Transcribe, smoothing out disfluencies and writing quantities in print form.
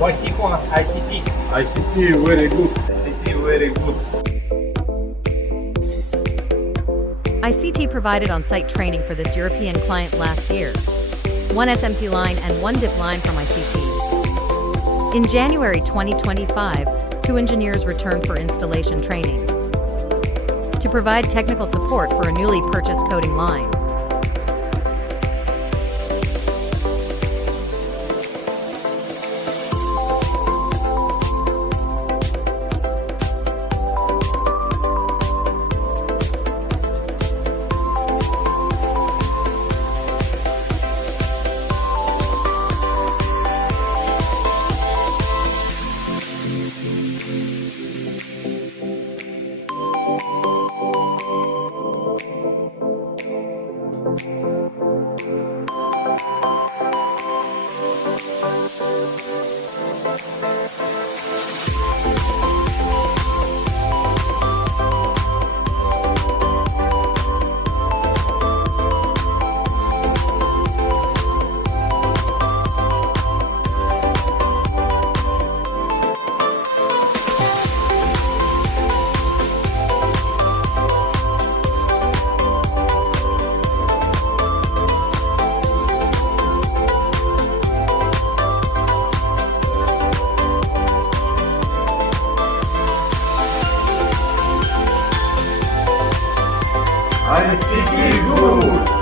Why he want I.C.T? I.C.T very good. I.C.T very good. I.C.T provided on-site training for this European client last year. 1 SMT line and 1 dip line from I.C.T. In January 2025, 2 engineers returned for installation training to provide technical support for a newly purchased coating line. I.C.T good.